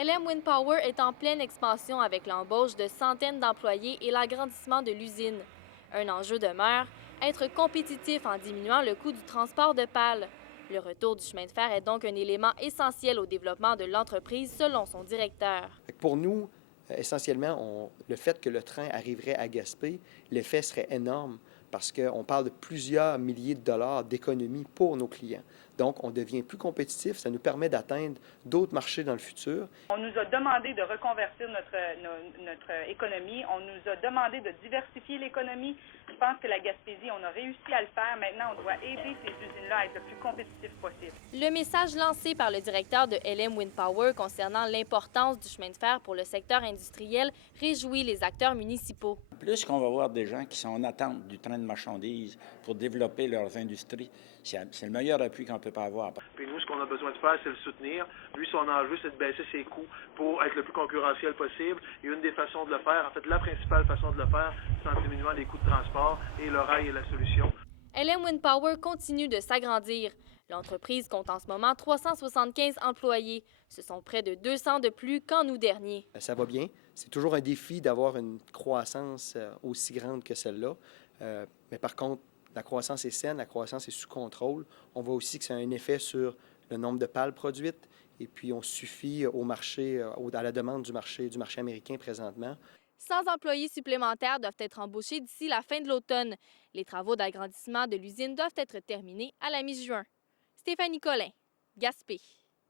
LM Wind Power est en pleine expansion avec l'embauche de centaines d'employés et l'agrandissement de l'usine. Un enjeu demeure, être compétitif en diminuant le coût du transport de pales. Le retour du chemin de fer est donc un élément essentiel au développement de l'entreprise selon son directeur. Pour nous, essentiellement, le fait que le train arriverait à Gaspé, l'effet serait énorme parce qu'on parle de plusieurs milliers de dollars d'économies pour nos clients. Donc, on devient plus compétitif, ça nous permet d'atteindre d'autres marchés dans le futur. On nous a demandé de reconvertir notre économie, on nous a demandé de diversifier l'économie. Je pense que la Gaspésie, on a réussi à le faire. Maintenant, on doit aider ces usines-là à être le plus compétitifs possible. Le message lancé par le directeur de LM Wind Power concernant l'importance du chemin de fer pour le secteur industriel réjouit les acteurs municipaux. Plus qu'on va voir des gens qui sont en attente du train de marchandises pour développer leurs industries, c'est le meilleur appui qu'on peut pas avoir. Puis nous, ce qu'on a besoin de faire, c'est le soutenir. Lui, son enjeu, c'est de baisser ses coûts pour être le plus concurrentiel possible. Et une des façons de le faire, en fait, la principale façon de le faire, c'est en diminuant les coûts de transport, et le rail est la solution. LM Wind Power continue de s'agrandir. L'entreprise compte en ce moment 375 employés. Ce sont près de 200 de plus qu'en août dernier. Ça va bien. C'est toujours un défi d'avoir une croissance aussi grande que celle-là. Mais par contre, la croissance est saine, la croissance est sous contrôle. On voit aussi que ça a un effet sur le nombre de pales produites. Et puis, on suffit au marché, à la demande du marché américain présentement. 100 employés supplémentaires doivent être embauchés d'ici la fin de l'automne. Les travaux d'agrandissement de l'usine doivent être terminés à la mi-juin. Stéphanie Collin, Gaspé.